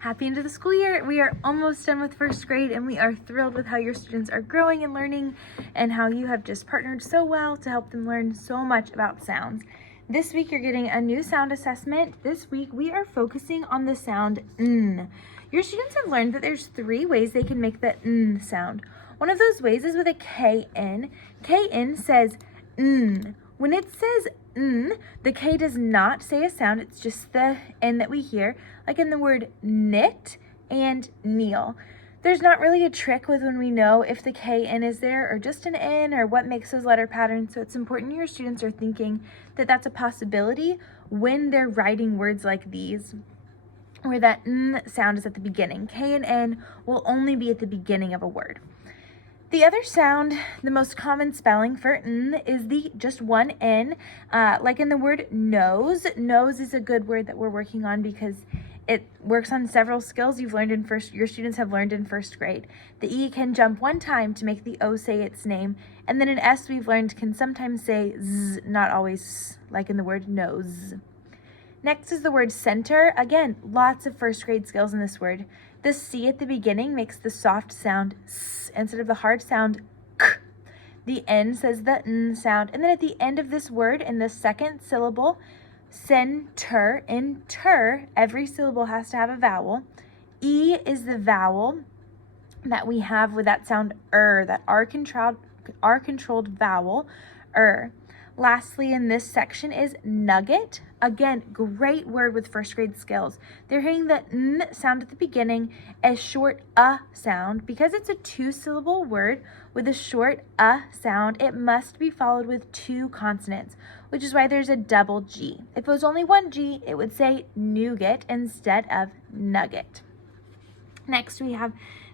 Happy end of the school year. We are almost done with first grade, and we are thrilled with how your students are growing and learning and how you have just partnered so well to help them learn so much about sounds. This week you're getting a new sound assessment. This week we are focusing on the sound N. Your students have learned that there's 3 ways they can make the N sound. One of those ways is with a KN. KN says N. When it says N, the K does not say a sound, it's just the N that we hear, like in the word knit and kneel. There's not really a trick with when we know if the KN is there or just an N or what makes those letter patterns, so it's important your students are thinking that that's a possibility when they're writing words like these, where that N sound is at the beginning. K and N will only be at the beginning of a word. The other sound, the most common spelling for N is the just one N, like in the word nose. Nose is a good word that we're working on because it works on several skills your students have learned in first grade. The E can jump one time to make the O say its name, and then an S we've learned can sometimes say Z, not always S, like in the word nose. Next is the word center. Again, lots of first grade skills in this word. The C at the beginning makes the soft sound S instead of the hard sound K. The N says the N sound. And then at the end of this word, in the second syllable, center, in ter, every syllable has to have a vowel. E is the vowel that we have with that sound that R controlled vowel, Lastly, in this section is nugget. Again, great word with first grade skills. They're hearing the N sound at the beginning, a short sound. Because it's a 2-syllable word with a short sound, it must be followed with 2 consonants, which is why there's a double G. If it was only 1 G, it would say nougat instead of nugget. Next, we have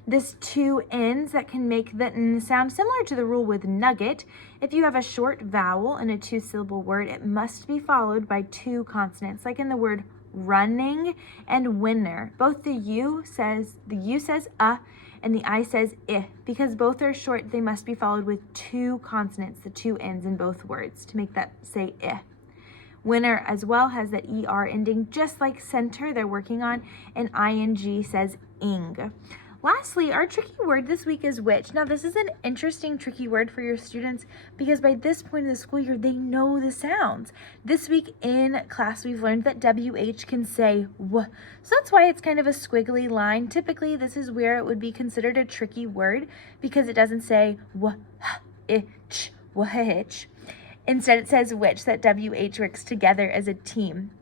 this 2 N's that can make the N sound, similar to the rule with nugget. If you have a short vowel in a 2-syllable word, it must be followed by 2 consonants, like in the word running and winner. Both the U says and the I says I. Because both are short, they must be followed with 2 consonants, the 2 N's in both words, to make that say I. Winner as well has that ER ending, just like center they're working on, and ING says ing. Lastly, our tricky word this week is which. Now, this is an interesting tricky word for your students because by this point in the school year, they know the sounds. This week in class, we've learned that WH can say W. So that's why it's kind of a squiggly line. Typically, this is where it would be considered a tricky word because it doesn't say W, H, Ch, W, H. Instead, it says which, that WH works together as a team.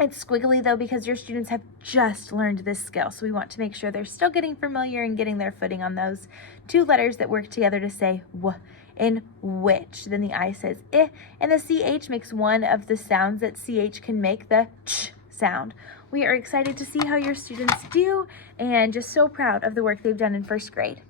It's squiggly though because your students have just learned this skill, so we want to make sure they're still getting familiar and getting their footing on those 2 letters that work together to say W in which. Then the I says I, and the CH makes one of the sounds that CH can make, the ch sound. We are excited to see how your students do and just so proud of the work they've done in first grade.